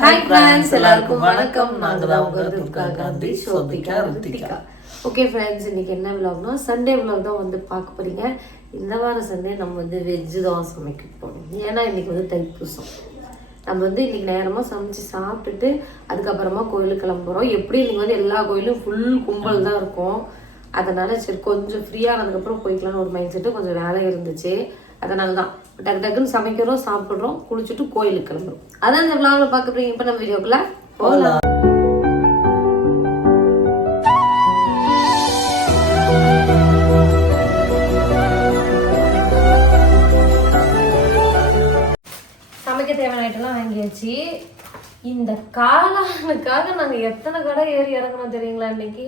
Hi friends, எல்லாருக்கும் வணக்கம். நாங்கள் தான் உங்கள் துர்கா காந்தி, சோபிகா, ரித்திகா. ஓகே ஃப்ரெண்ட்ஸ், இன்னைக்கு என்ன விலாக்னா சண்டே விலாக் தான் வந்து பார்க்க போறீங்க. இந்த வாரம் சண்டே நம்ம வந்து வெஜ்ஜு தான் சமைக்க போகிறோம். ஏன்னா இன்னைக்கு வந்து தைப்பூசம். நம்ம வந்து இன்னைக்கு நேரமாக சமைச்சு சாப்பிட்டுட்டு அதுக்கப்புறமா கோயிலுக்கு கிளம்புறோம். எப்படி இன்னைக்கு வந்து எல்லா கோயிலும் ஃபுல் கும்பல் தான் இருக்கும். அதனால சரி கொஞ்சம் ஃப்ரீயானதுக்கப்புறம் போய்க்கலான்னு ஒரு மைண்ட் செட்டு, கொஞ்சம் வேலை இருந்துச்சு. அதனால தான் டக்கு டக்குன்னு சமைக்கிறோம், சாப்பிட்றோம், குளிச்சுட்டு கோயிலுக்கு கிளம்புறோம். அதான் இந்த விளாகில் பார்க்க போறீங்க. இப்போ நம்ம வீடியோக்குள்ள போகலாம். சமைக்க தேவையான ஐட்டம்லாம் வாங்கியாச்சு. இந்த காளானுக்காக நாங்கள் எத்தனை கடை ஏறி இறங்கணும் தெரியுங்களா? இன்னைக்கு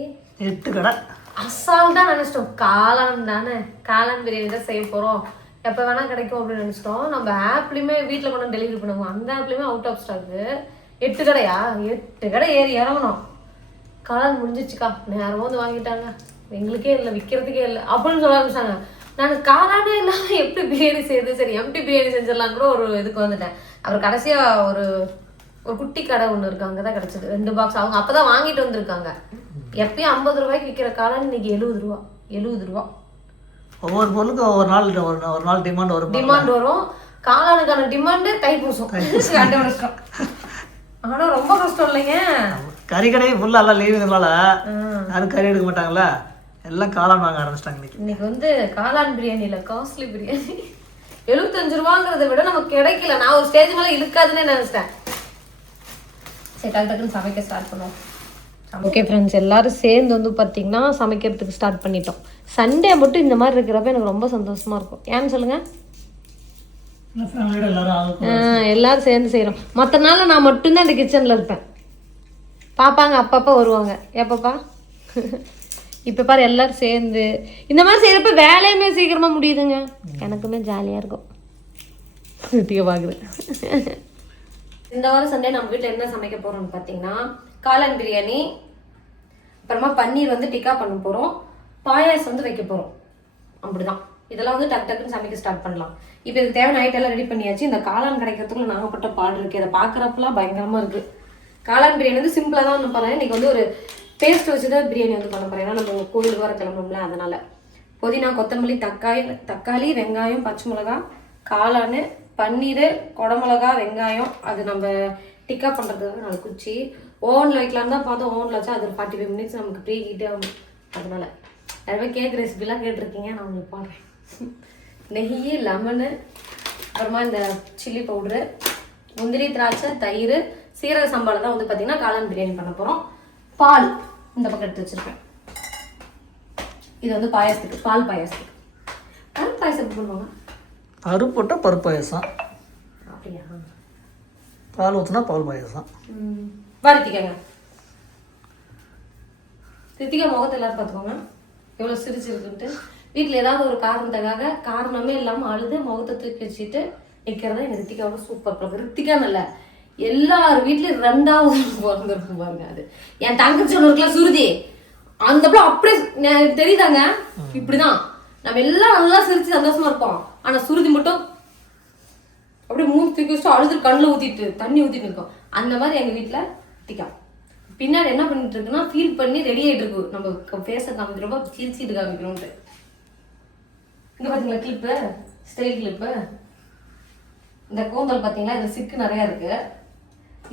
8 கடை. அசால்ட்டா நினைச்சிட்டோம். காளான் தானே, காளான் பிரியாணி தான் செய்ய போறோம், எப்போ வேணா கிடைக்கும் அப்படின்னு நினைச்சிட்டோம். நம்ம ஆப்லயுமே வீட்டில் கொண்டு டெலிவரி பண்ணுவோம், அந்த ஆப்லயுமே அவுட் ஆஃப் ஸ்டாக்கு. 8 கடையா? 8 கடை ஏறி இறங்கணும். காளான் முடிஞ்சிச்சுக்கா, நேரமும் வந்து வாங்கிட்டாங்க. எங்களுக்கே இல்லை, விற்கிறதுக்கே இல்லை அப்படின்னு சொல்ல ஆரம்பிச்சாங்க. நான் காளானே இல்லாமல் எப்படி பிரியாணி செய்யுது, சரி எம்டி பிரியாணி செஞ்சிடலாம் கூட ஒரு இதுக்கு வந்துட்டேன். அப்புறம் கடைசியாக ஒரு குட்டி கடை ஒன்று இருக்கு, அங்கே தான் கிடச்சிது 2 பாக்ஸ். அவங்க அப்போ தான் வாங்கிட்டு வந்திருக்காங்க. எப்பயும் 50 ரூபாய்க்கு விற்கிற காளான் இன்னைக்கு 70 ரூபா. 70 ரூபா. ஒவ்வொரு பொருளுக்கும் ஒவ்வொரு நாள் டிமாண்ட் வரும். காளானுக்கான டிமாண்டு தைப்பூசம். ஆனா ரொம்ப கஷ்டம் இல்லைங்க. கறி கடையே ஃபுல்லா எல்லாம் லீவுனால யாரும் கறி எடுக்க மாட்டாங்களா, எல்லாம் காளான் வாங்க ஆரம்பிச்சிட்டாங்க. இன்னைக்கு வந்து காளான் பிரியாணி இல்ல, காஸ்ட்லி பிரியாணி. 75 ரூபாங்கிறத விட நமக்கு கிடைக்கல. நான் ஒரு ஸ்டேஜ் மேல இழுக்காதுன்னு நினைச்சிட்டேன். சரி டக்கு டக்குன்னு சமைக்க ஸ்டார்ட் பண்ணுவோம். ஓகே ஃப்ரெண்ட்ஸ், எல்லாரும் சேர்ந்து வந்து பார்த்தீங்கன்னா சமைக்கிறதுக்கு ஸ்டார்ட் பண்ணிட்டோம். சண்டே மட்டும் இந்த மாதிரி இருக்கிறப்ப எனக்கு ரொம்ப சந்தோஷமா இருக்கும். ஏன்னு சொல்லுங்க? எல்லாரும் சேர்ந்து செய்கிறோம். மற்ற நாள் நான் மட்டும்தான் இந்த கிச்சனில் இருப்பேன். பாப்பாங்க அப்பப்போ வருவாங்க. ஏப்பாப்பா இப்போ பாரு, எல்லாரும் சேர்ந்து இந்த மாதிரி செய்கிறப்ப வேலையுமே சீக்கிரமாக முடியுதுங்க. எனக்குமே ஜாலியாக இருக்கும். பார்க்குது. இந்த வாரம் சண்டே நம்ம வீட்டில் என்ன சமைக்க போகிறோம்னு பார்த்தீங்கன்னா காளான் பிரியாணி, அப்புறமா பன்னீர் வந்து டிக்கா பண்ண போகிறோம், பாயாசம் வந்து வைக்க போகிறோம். அப்படிதான். இதெல்லாம் வந்து டக்கு டக்குன்னு சமைக்க ஸ்டார்ட் பண்ணலாம். இப்போ இதுக்கு தேவையான ஐட்டம் எல்லாம் ரெடி பண்ணியாச்சு. இந்த காளான் கிடைக்கிறதுக்குள்ள நாகப்பட்ட பாடு இருக்குது. அதை பார்க்குறப்பெல்லாம் பயங்கரமாக இருக்குது. காளான் பிரியாணி வந்து சிம்பிளாக தான் வந்து பண்ணேன். இன்றைக்கி வந்து ஒரு பேஸ்ட் வச்சு தான் பிரியாணி வந்து பண்ண போகிறேன். ஏன்னா நம்ம கோயிலுக்கு வர கிளம்பும்ல, அதனால் புதினா, கொத்தமல்லி, தக்காளி, வெங்காயம், பச்சை மிளகாய், காளான், பன்னீர், குடமிளகா, வெங்காயம், அது நம்ம டிக்கா பண்ணுறதுக்காக 4 குச்சி. ஓவனில் வைக்கலான்னு தான் பார்த்தோம். ஓவனில் வச்சா அது 45 மினிட்ஸ் நமக்கு ப்ரீ ஹீட்டே ஆகும். அதனால் நிறைய கேக் ரெசிபிலாம் கேட்டிருக்கீங்க, நான் உங்களுக்கு பாடுறேன். நெய், லெமனு, அப்புறமா இந்த சில்லி பவுட்ரு, முந்திரி, திராட்சை, தயிர், சீரக சம்பாவில் தான் வந்து பார்த்திங்கன்னா காளான் பிரியாணி பண்ண போகிறோம். பால் இந்த பக்கம் எடுத்து வச்சுருக்கேன். இது வந்து பாயாசத்துக்கு, பால் பாயாசத்துக்கு. பால் பாயாசம் எப்படி பண்ணுவாங்க? பருப்பு போட்டால் பருப்பு பாயசம், அப்படியா? பால் ஊற்றினா பால் பாயசம். வறுத்திக்கங்க. ரித்திகா முகத்தை எல்லாரும் பார்த்துக்கோங்க எவ்வளோ சிரிச்சிருக்குன்ட்டு. வீட்டில் ஏதாவது ஒரு காரணத்துக்காக காரணமே இல்லாமல் அழுது முகத்தை தூக்கி வச்சுட்டு நிற்கிறதா எங்கள் ரித்திகாவோட சூப்பர் பழக்கம். ரித்திகான்னு இல்லை, எல்லார் வீட்லையும் 2வது பிறந்திருக்கும் பாருங்க. அது என் தங்கச்சி ஒன்று இருக்குல்ல, சுருதி, அந்த பிள்ளை அப்படியே தெரியுதாங்க. இப்படிதான் நம்ம எல்லாம் நல்லா சிரிச்சு சந்தோஷமா இருப்போம். ஆனா சுருதி மட்டும் அப்படியே மூணு தூக்கி வச்சுட்டு அழுது கண்ணில் ஊத்திட்டு தண்ணி ஊத்திட்டு இருக்கோம். அந்த மாதிரி எங்க வீட்டுல திக்கா பின்னாடி என்ன பண்ணிட்டு இருக்குன்னா ஃபீல் பண்ணி ரெடி ஆயிட்டு இருக்கு. நம்ம ஃபேஸை காமிக்கிறப்ப சிரிச்சிட்டு காமிக்கிறோம்ட்டு. இங்க பாத்தீங்களா கிளிப்பு, ஸ்டைல் கிளிப்பு. இந்த கூந்தல் பாத்தீங்களா, இதுல சிக்கு நிறைய இருக்கு.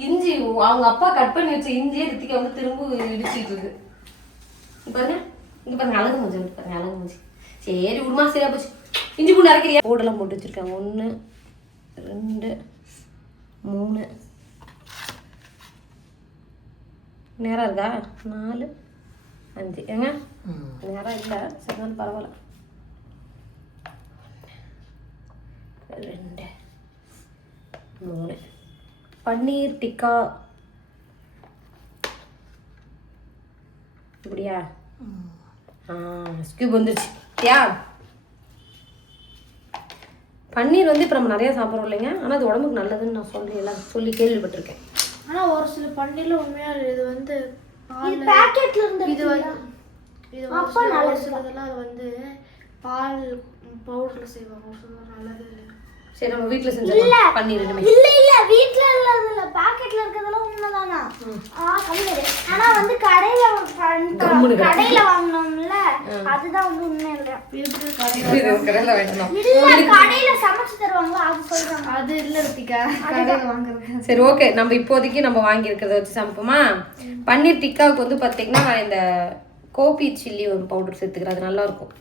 இஞ்சி அவங்க அப்பா கட் பண்ணி வச்ச இஞ்சியே ரித்திகா வந்து திரும்ப இடிச்சிட்டு இருக்கு. பாருங்க, இங்க பாருங்க, அழகு மூஞ்சி பாருங்க, அழகு மூஞ்சி. சரி விடுமா, சரியா போச்சு. இஞ்சி பூண்டு அரைக்கிறியா? போடெல்லாம் போட்டு வச்சிருக்காங்க. 1 2 3 நேரம் இருக்கா? 4 5 ஏங்க நேரம் இல்லை, சரிதான் பரவாயில்ல. 2 3 பன்னீர் டிக்கா இப்படியா? ஸ்கியூப் வந்துருச்சு. யா பன்னீர் வந்து இப்போ நம்ம நிறையா சாப்பிட்றோம் இல்லைங்க, ஆனால் அது உடம்புக்கு நல்லதுன்னு நான் எல்லாம் சொல்லி கேள்விப்பட்டிருக்கேன். ஆனால் ஒரு சில பன்னீரில் உண்மையாக இது வந்து பேக்கெட்ல இருந்து இது வந்து ஒரு சிலதெல்லாம் அது வந்து பால் பவுடரில் செய்வாங்க. நல்லது சரி நம்ம வீட்ல செஞ்சிடலாம் பண்ணிடுமே. இல்ல வீட்ல இல்ல பாக்கெட்ல இருக்கதெல்லாம் உண்மைதானா? கம்மிடு. ஆனா வந்து கடையில வாங்குனோம்ல அதுதான் வந்து உண்மை இல்ல. கடையில வேண்டாம். இல்ல கடையில சமைச்சு தருவாங்க அது சொல்றாங்க. அது இல்ல ரித்திகா கடையில வாங்குறது. சரி ஓகே, நம்ம இப்போதைக்கு நம்ம வாங்கி இருக்கிறத வச்சு சமைப்போமா? பன்னீர் டிக்காவுக்கு வந்து பாத்தீங்கன்னா இந்த கோபி சில்லி ஒரு பவுடர் சேர்த்துக்கிறேன். அது நல்லா இருக்கும்.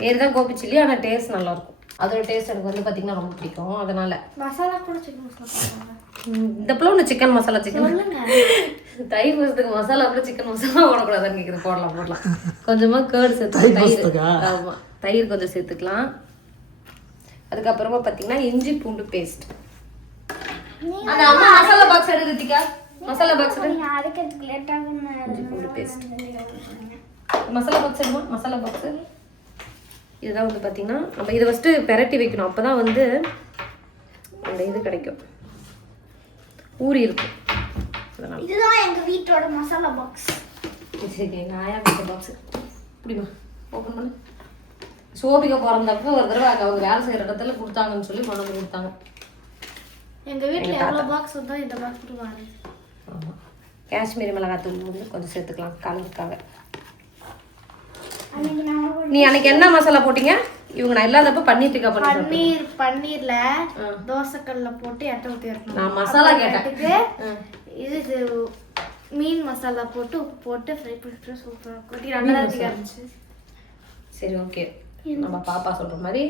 பேர் தான் கோபி சில்லி, ஆனா டேஸ்ட் நல்லா இருக்கும். அதோட டேஸ்ட் எனக்கு வந்து பாத்தீங்கன்னா ரொம்ப பிடிக்கும். அதனால மசாலா கூட சிக்கன் மசாலா போடுவாங்க. இந்த பிள்ளை சிக்கன் மசாலா தயிர் வசத்துக்கு மசாலா கூட சிக்கன் மசாலா போடக்கூடாதுன்னு கேட்குறது. போடலாம் கொஞ்சமா கேர்டு சேர்த்துக்கலாம். ஆமா தயிர் கொஞ்சம் சேர்த்துக்கலாம். அதுக்கப்புறமா பார்த்தீங்கன்னா இஞ்சி பூண்டு பேஸ்ட். அந்த அம்மா மசாலா பாக்ஸ் எடுத்துக்கா. மசாலா பாக்ஸ் நீங்க அரைக்கிறதுக்கு லேட் ஆகும். இஞ்சி பூண்டு பேஸ்ட் மசாலா பாக்ஸ் எடுமா. மசாலா பாக்ஸ் இதுதான் வந்து பார்த்தீங்கன்னா நம்ம இதை ஃபஸ்ட்டு பெரட்டி வைக்கணும். அப்போ தான் வந்து அந்த இது கிடைக்கும், ஊறி இருக்கும். அதனால இதுதான் எங்க வீட்டோட மசாலா பாக்ஸ். சரி நாயா வீட்டு பாக்ஸ் இப்படிமா ஓப்பன் பண்ணு. சோபிகா பிறந்தப்போ ஒரு தடவை அவங்க வேலை செய்கிற இடத்துல கொடுத்தாங்கன்னு சொல்லி கொண்டு வந்து கொடுத்தாங்க. எங்க வீட்டில் எவ்வளோ பாக்ஸ் வந்தால் இந்த பாக்ஸ் வாங்க. ஆமாம் காஷ்மீரி மிளகாத்தூள் வந்து கொஞ்சம் சேர்த்துக்கலாம் கலருக்காக. நீ அன்னைக்கு என்ன மசாலா போட்டீங்க? இவங்க நான் இல்லாதப்ப பன்னீர் டிக்கா பன்னீர்ல தோசைக்கல்ல போட்டு எட்ட ஊற்றி இருக்கணும். நான் மசாலா கேட்டேன். இது மீன் மசாலா போட்டு உப்பு போட்டு ஃப்ரை பண்ணிட்டு சூப்பராக கொட்டி நல்லா இருந்துச்சு. சரி ஓகே, நம்ம பாப்பா சொல்ற மாதிரி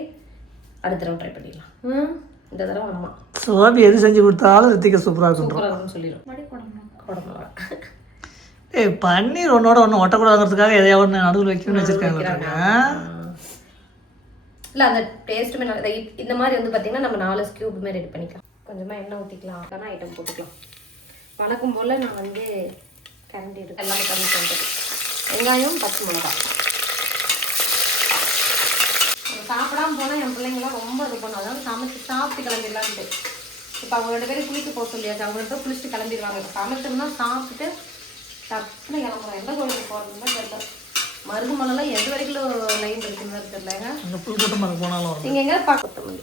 அடுத்த தடவை ட்ரை பண்ணிடலாம். இந்த தடவை அம்மா சோபி எது செஞ்சு கொடுத்தாலும் ரித்திகா சூப்பராக இருக்கும். சூப்பராக இருக்கும்னு சொல்லிடும். குடம்பு பன்னீர் ஒன்னோட ஒன்று ஒட்டக்கூடாதுங்கிறதுக்காக எதையா ஒன்று நடுவில் வைக்கணும்னு வச்சிருக்காங்க. இல்லை அந்த டேஸ்ட்டுமே நல்லா. இந்த மாதிரி வந்து பார்த்தீங்கன்னா நம்ம 4 ஸ்கியூப்புமே ரெடி பண்ணிக்கலாம். கொஞ்சமாக எண்ணெய் ஊற்றிக்கலாம். ஆனால் ஐட்டம் போட்டுக்கலாம். வணக்கம் போல் நான் வந்து கரண்டி எடுத்து எல்லாமே கம்மி பண்ணுறது. வெங்காயம் பச்சை மிளகாய் சாப்பிடாம போனால் என் பிள்ளைங்களாம் ரொம்ப இது பண்ணும். அதாவது சமைச்சு சாப்பிட்டு கிளம்பிடலான்ட்டு. இப்போ அவங்க 2 பேரும் குளிக்க போக சொல்லியாச்சு. அவங்க 2 பேரும் குளிச்சுட்டு கிளம்பிடுவாங்க. இப்போ சமைச்சோம்னா சாப்பிட்டுட்டு டக்குன்னு கிளம்புறோம். எந்த கோயிலுக்கு போகிறதுன்னு தெரியல. மருதுமலைலாம் எது வரைக்கும் லைன் இருக்குன்னு தெரியலங்க. அங்கே புல் கூட்டமாக போனாலும் நீங்கள் எங்கே பார்க்க வந்து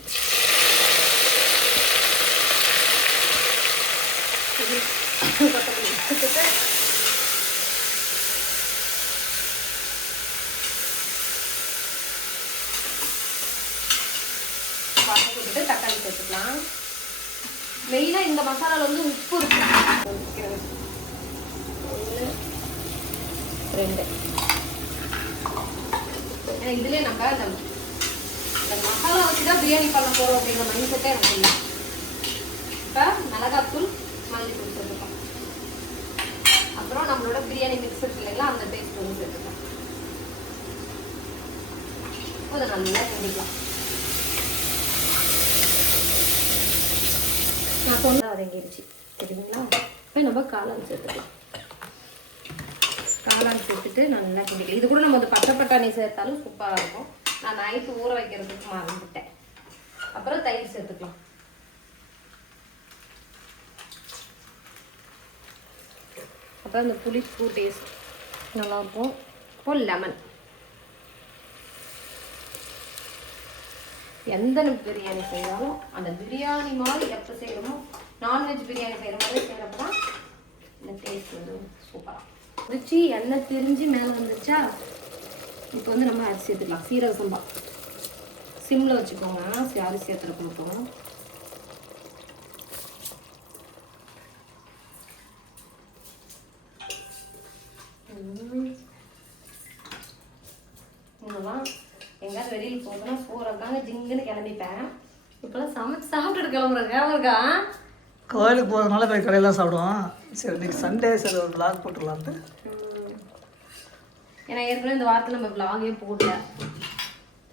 போட்டுட்டு தக்காளி சேர்த்துக்கலாம். மெயினாக இந்த மசாலாவில் வந்து உப்பு இருக்கு. 1 2 ஏன்னா இதுலேயே நம்ம இந்த மசாலா வச்சு தான் பிரியாணி பண்ண போகிறோம் அப்படிங்கிற மைண்ட் செட்டே எனக்கு இல்லை. இப்போ மிளகாத்தூள் மல்லித்தூள் சேர்த்துக்கலாம். அப்புறம் நம்மளோட பிரியாணி மிக்ஸ் இருக்கு இல்லைங்களா, அந்த பேஸ்ட் வந்து சேர்த்துக்கலாம். அதை நல்லா செஞ்சுக்கலாம். நான் சொன்ன வதங்கிடுச்சு தெரியுங்களா. இப்போ நம்ம காளான் சேர்த்துக்கலாம். காளான் சேர்த்துட்டு நல்லா கிண்டிக்கலாம். இது கூட நம்ம வந்து பச்சை பட்டாணி சேர்த்தாலும் சூப்பராக இருக்கும். நான் நைட்டு ஊற வைக்கிறதுக்கு மறந்துட்டேன். அப்புறம் தயிர் சேர்த்துக்கலாம். அப்புறம் இந்த புளிப்பு டேஸ்ட் நல்லாயிருக்கும். இப்போ லெமன். எந்த பிரியாணி செய்யறாலும் அந்த பிரியாணி மாதிரி எப்போ செய்யணுமோ, நான்வெஜ் பிரியாணி செய்கிற மாதிரி செய்கிறப்ப தான் இந்த டேஸ்ட் வந்து சூப்பராக வச்சு எண்ணெய் திரிஞ்சு மேலே வந்துச்சா. இப்போ வந்து நம்ம அரிசி சேர்த்துக்கலாம். சீரக சம்பா சிம்மில் வச்சுக்கோங்க. அரிசி சேர்த்துட்டு கொடுப்போம். முன்னெல்லாம் எங்கேயாவது வெளியில் போகணும்னா போகிறக்காங்க ஜிங்குன்னு கிளம்பிப்பேன். இப்போலாம் சமைச்சு சாப்பிட்டுட்டு கிளம்புறேங்க. இருக்கா கோயிலுக்கு போகிறதுனால போய் கடையில் சாப்பிடுவோம். சரி இன்னைக்கு சண்டே சரி ஒரு விளாக் போட்டுடலான்ட்டு. ஏன்னா ஏற்கனவே இந்த வாரத்தில் நம்ம விளாகே போடல.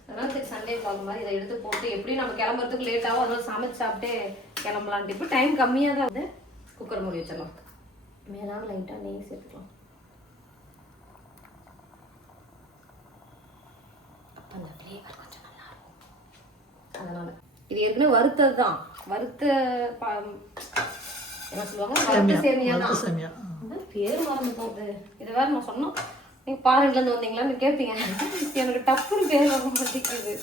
அதனால் சரி சண்டே விளாக் மாதிரி இதை எடுத்து போட்டு எப்படியும் நம்ம கிளம்புறதுக்கு லேட் ஆகும். அதனால சமைச்சு சாப்பிட்டே கிளம்பலான்ட்டு. இப்போ டைம் கம்மியாக தான் வந்து குக்கர் மூடி வச்சிடலாம். மேலாக லைட்டாக நெய் சேர்த்துக்கலாம். அப்போ அந்த ஃப்ளேவர் கொஞ்சம் நல்லா இருக்கும். அதனால் இது ஏற்கனவே வறுத்தது தான். வறுத்த என்ன சொல்லுவாங்க, வறுத்த சேமியா தான். பேர் மறந்து போகுது. இதை வேறு நான் சொன்னோம். நீங்கள் பாருங்கலேருந்து வந்தீங்களான்னு கேட்பீங்க. எனக்கு டப்புன்னு பேர் வர மாட்டேங்குது.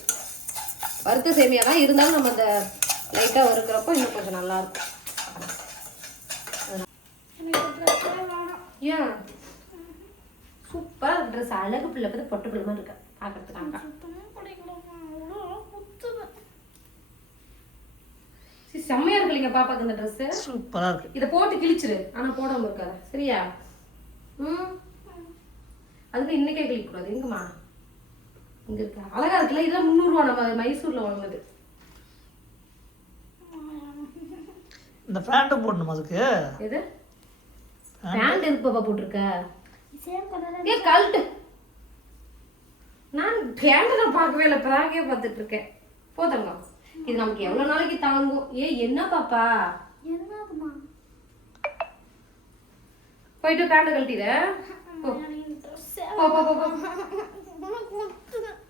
வறுத்த சேமியா தான் இருந்தாலும் நம்ம அந்த லைட்டாக வறுக்கிறப்போ இன்னும் கொஞ்சம் நல்லாயிருக்கும். ஏன் சூப்பராக ட்ரெஸ் அழகு பிள்ளை பார்த்து பொட்டு பிள்ளை மாதிரி இருக்கா பார்க்கறதுக்காக. செம்மையா இருக்கு இல்லைங்க பாப்பாக்கு இந்த ட்ரெஸ். சூப்பரா இருக்கு. இதை போட்டு கிழிச்சிரு, ஆனா போடாம இருக்காத சரியா? அதுக்கு இன்னைக்கே கிழிக்க கூடாது. எங்கம்மா இங்க இருக்கா அழகா இருக்குல்ல. இதெல்லாம் 300 ரூபா, நம்ம மைசூர்ல வாங்கினது. இந்த பேண்ட் போடணும் அதுக்கு. எது பேண்ட் எதுக்கு பாப்பா போட்டிருக்க? ஏ கழட்டு. நான் பேண்ட் தான் பார்க்கவே இல்லை, பிராங்கே பார்த்துட்டு இருக்கேன். போதங்க இது நமக்கு எவ்வளவு நாளைக்கு தாங்கும்? என்ன பாப்பா என்னதுமா போயிட்டு பேண்ட் கழட்டிட.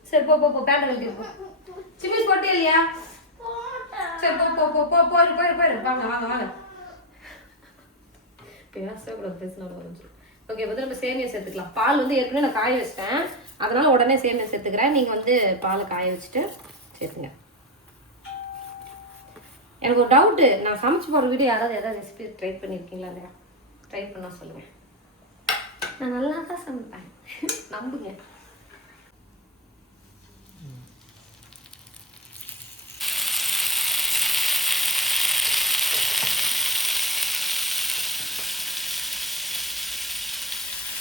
சரி போ போ போ பேண்ட் கழட்டி போ. சிமிஸ் போட்டே இல்லையா? சரி போ போ போ போ போயிரு போயிரு போயிரு. வாங்க வாங்க வாங்க. பேசக்கூடாது, பேசினா வரைஞ்சிடும். ஓகே, இப்போ நம்ம சேமியா சேர்த்துக்கலாம். பால் வந்து ஏற்கனவே நான் காய வச்சிட்டேன், அதனால உடனே சேமியா சேர்த்துக்கிறேன். நீங்கள் வந்து பாலை காய வச்சுட்டு சேர்த்துங்க. எனக்கு ஒரு டவுட்டு, நான் சமைச்சு போகிற வீடியோ ஏதாவது ரெசிபி ட்ரை பண்ணியிருக்கீங்களா இல்லையா? ட்ரை பண்ண சொல்லுங்கள். நான் நல்லா தான் சமைப்பேன், நம்புங்க.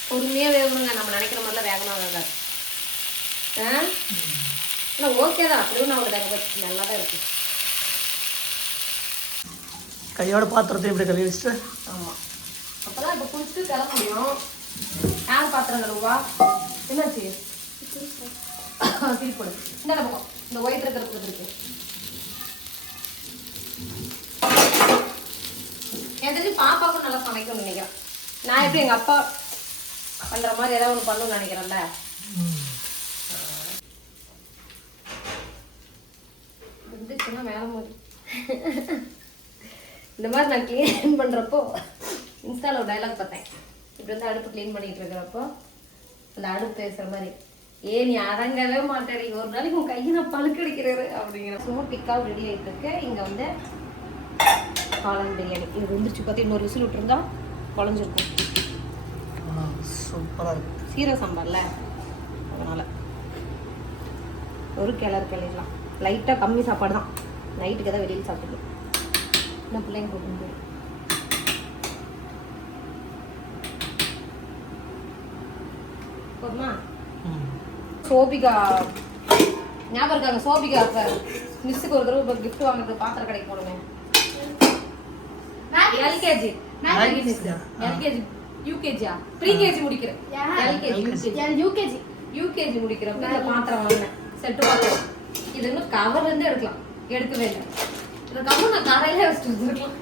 பொறுமையாக வேகணுங்க, நம்ம நினைக்கிற மாதிரிலாம் வேகமாக வேகாது. இல்லை ஓகே தான், அப்படியும் நான் ஒரு தடவை நல்லா தான் இருக்கு. கையோட பாத்திரத்தை இப்படி கழுவி வச்சுட்டு. ஆமாம், அப்போ தான் இப்போ குளிச்சுட்டு கிளம்ப முடியும். யார் பாத்திரம் கழுவா? என்னாச்சு? திருப்பி போடு. இந்த பக்கம் இந்த ஒயிட் இருக்கிறதுக்கு இருக்கு. என் தெரிஞ்சு பாப்பாவுக்கும் நல்லா சமைக்கணும்னு நினைக்கிறேன். நான் எப்படி எங்கள் அப்பா பண்ணுற மாதிரி ஏதாவது ஒன்று பண்ணணும்னு நினைக்கிறேன்ல. இருந்துச்சுன்னா வேலை போது. இந்த மாதிரி நான் க்ளீன் பண்ணுறப்போ இன்ஸ்டாவில் ஒரு டைலாக் பார்த்தேன். இப்படி வந்து அடுப்பு க்ளீன் பண்ணிட்டு இருக்கிறப்போ அந்த அடுப்பு பேசுகிற மாதிரி, நீ அடங்கவே மாட்டேறீ, ஒரு நாளைக்கு உன் கையை நான் பழுக்கடிக்கிறாரு அப்படிங்கிற. ஸ்மோக் டிக்காவும் ரெடி ஆகிட்டு இருக்கு. இங்கே வந்து காளான் பிரியாணி இது வந்துருச்சு. பார்த்து இன்னொரு விசில் விட்டுருந்தா குழஞ்சிருக்கும். சூப்பராக இருக்கு. சீரக சாம்பார்ல அதனால் ஒரு கிளறிடலாம். லைட்டாக கம்மி சாப்பாடு தான், நைட்டுக்கு எதாவது வெளியில் சாப்பிட்டுக்கலாம். என்ன பிள்ளைங்க போட்டு போதுமா? சோபிகா ஞாபகம் இருக்காங்க? சோபிகா மிஸ்ஸுக்கு ஒரு தடவை கிஃப்ட் வாங்குறது பாத்திரம் கடைக்கு போனோமே. எல்கேஜி எல்கேஜி யூகேஜியா ப்ரீகேஜி முடிக்கிறேன். எல்கேஜி யூகேஜி முடிக்கிறப்ப இந்த பாத்திரம் வாங்கினேன், செட்டு பாத்திரம். இது இன்னும் கவர்ல இருந்து எடுக்கலாம், எடுக்கவே இல்லை. இந்த கவர் நான் கடையில வச்சுட்டு வந்துருக்கலாம்.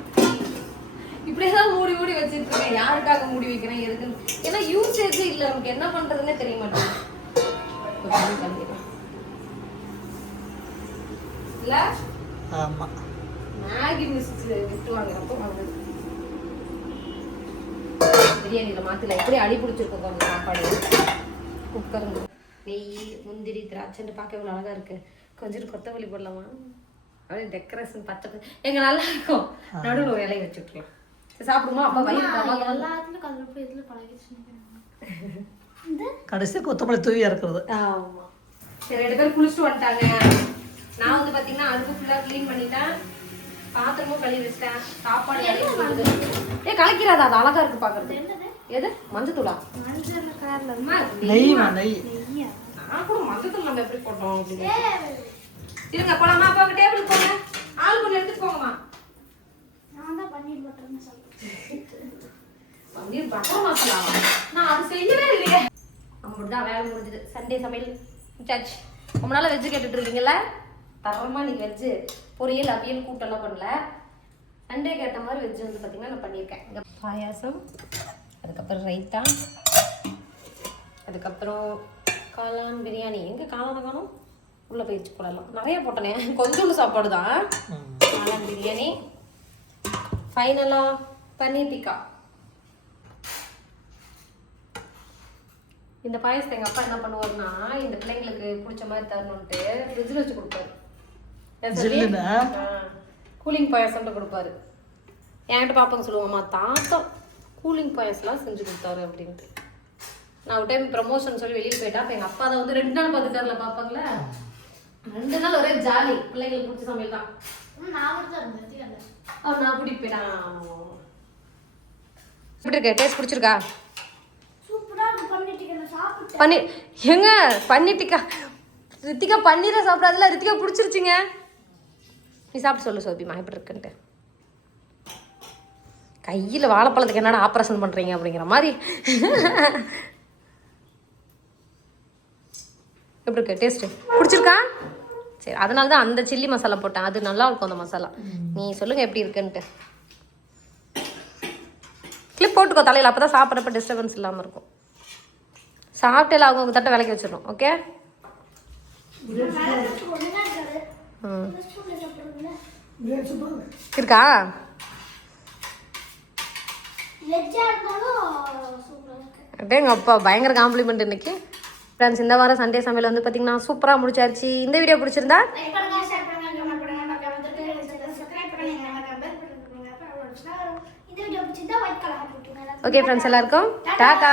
இப்படியேதான் மூடி மூடி வச்சுட்டு இருக்கேன். யாருக்காக மூடி வைக்கிறேன் எதுக்குன்னு, ஏன்னா யூசேஜ் இல்லை, நமக்கு என்ன பண்றதுன்னே தெரிய மாட்டேங்குது. இல்ல ஆமா, மேகி மிஸ் கிஃப்ட் வாங்குறப்போ வாங்குது. பிரியாணியில மாத்தில எப்படி அடி பிடிச்சிருக்கோம் கொஞ்சம் சாப்பாடு. குக்கர் நெய் முந்திரி திராட்சைன்னு பார்க்க இவ்வளோ அழகா இருக்கு. கொஞ்சம் கொத்தமல்லி போடலாமா? அப்படியே டெக்கரேஷன் பச்சை எங்க நல்லா இருக்கும். நடுவில் ஒரு இலையை வச்சுக்கலாம். சாப்பிடுமா? அப்பா வயிறு எல்லாத்துலயும் கல்லுப்பு இதுல பழகிடுச்சு. கடைசியாக கொத்தமல்லி தூவி இறக்குறது. ஆமா. சரி, 2 பேர் குளிச்சுட்டு வந்துட்டாங்க. நான் வந்து பாத்தீங்கன்னா அடுப்பு ஃபுல்லா க்ளீன் பண்ணிட்டேன், பாத்திரமும் கழுவி வச்சிட்டேன், சாப்பாடு கலக்கிறாதா? அது அழகா இருக்கு பாக்குறது. எது மஞ்சத்தூளா? மஞ்சள் கலர்ல நெய். நான் கூட மஞ்சத்தூள் நம்ம எப்படி போட்டோம் அப்படின்னு. இருங்க போலாமா? அப்பா டேபிளுக்கு போங்க, ஆள் கொஞ்சம் எடுத்துட்டு போங்கம்மா. நான் தான் பன்னீர் பட்டர்னு சொல்றேன். பன்னீர் பட்டர் மசாலா நான் அது செய்யவே இல்லையே. அப்படிதான் வேலை முடிஞ்சது. சண்டே சமையல் முடிச்சாச்சு. ரொம்ப நாள் வெஜ்ஜு கேட்டுட்டு இருக்கீங்களா? தரமா நீங்க வெஜ்ஜு பொரியல் அவியல் கூட்டெல்லாம் பண்ணல. சண்டேக்கு ஏற்ற மாதிரி வெஜ்ஜு வந்து பார்த்தீங்கன்னா நான் பண்ணியிருக்கேன். இங்கே பாயாசம், அதுக்கப்புறம் ரைத்தா, அதுக்கப்புறம் காளான் பிரியாணி. எங்கே காளான காணும்? உள்ளே போயிடுச்சு போடலாம். நிறைய போட்டனே, கொஞ்சோண்டு சாப்பாடு தான். காளான் பிரியாணி, ஃபைனலாக பன்னீர் டிக்கா. இந்த பாயசத்தை எங்கள் அப்பா என்ன பண்ணுவாருன்னா, இந்த பிள்ளைங்களுக்கு பிடிச்ச மாதிரி தரணுன்ட்டு ஃப்ரிட்ஜில் வச்சு கொடுப்பாரு. ஜில்லுன்னு கூலிங் பாயாசம்ட்டு கொடுப்பாரு. என்கிட்ட பாப்பாங்க சொல்லுவாங்கம்மா தாத்தா கூலிங் பாயாசம்லாம் செஞ்சு கொடுத்தாரு அப்படின்ட்டு. நான் ஒரு டைம் ப்ரமோஷன் சொல்லி வெளியே போயிட்டா அப்போ எங்கள் அப்பா தான் வந்து 2 நாள் பார்த்துட்டார்ல பாப்பாங்கள. 2 நாள் ஒரே ஜாலி, பிள்ளைங்களுக்கு பிடிச்ச சமையல் தான். நான் அப்படி போயிட்டான். எப்படி இருக்கு? டேஸ்ட் பிடிச்சிருக்கா? பன்னீர் எங்க பன்னீர்டிக்கா ரித்திகா பன்னீரை சாப்பிடாதுல, ரித்திகா பிடிச்சிருச்சுங்க. நீ சாப்பிட்டு சொல்லு சோபிமா எப்படி இருக்குன்ட்டு. கையில் வாழைப்பழத்துக்கு என்னடா ஆப்ரேஷன் பண்ணுறீங்க அப்படிங்கிற மாதிரி. எப்படி இருக்கு டேஸ்ட்டு? பிடிச்சிருக்கா? சரி, அதனால தான் அந்த சில்லி மசாலா போட்டேன். அது நல்லா இருக்கும் அந்த மசாலா. நீ சொல்லுங்கள் எப்படி இருக்குன்ட்டு. கிளிப் போட்டுக்கோ தலையில், அப்போ தான் சாப்பிட்றப்ப டிஸ்டர்பன்ஸ் இல்லாமல் இருக்கும். சாப்பிட்டு அவங்க தட்டை விளக்கி வச்சிடணும். ஓகே. இருக்கா? எங்கள் அப்பா பயங்கர காம்ப்ளிமெண்ட் இன்னைக்கு. ஃப்ரெண்ட்ஸ், இந்த வாரம் சண்டே சமையல் வந்து பார்த்தீங்கன்னா சூப்பராக முடிச்சாச்சு. இந்த வீடியோ பிடிச்சிருந்தா ஓகே ஃப்ரெண்ட்ஸ், எல்லாருக்கும் டாடா.